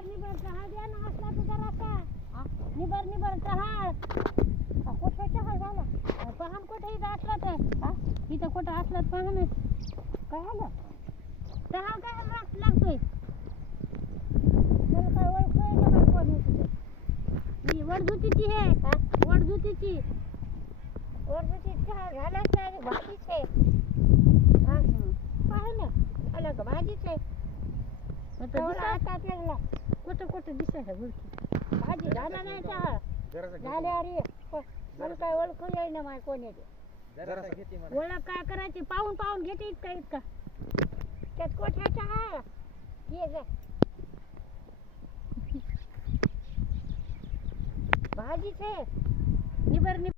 निबर चहा द्या ना असला तर जरासा निबर चहा कुठे चहा झाला पहान कुठे इथं असला तर इथं कुठं असला पहान काय आलं चहा काय लागतोय मला काय ओळखू येतं काय कोण आहे मी वडजुतीची आहे वडजुतीची चहा झाला की भाजीच आहे पाहिलं आलं का भाजीच आहे आता पेरला कुठं दिसायचं बोलकी भाजी झाला नाही चहा झाल्या अरे मला काय ओळखू येईना माय कोण येते ओळख काय करायची पाहून घेते इतका त्यात कोठ्या चहा ये जा भाजीच आहे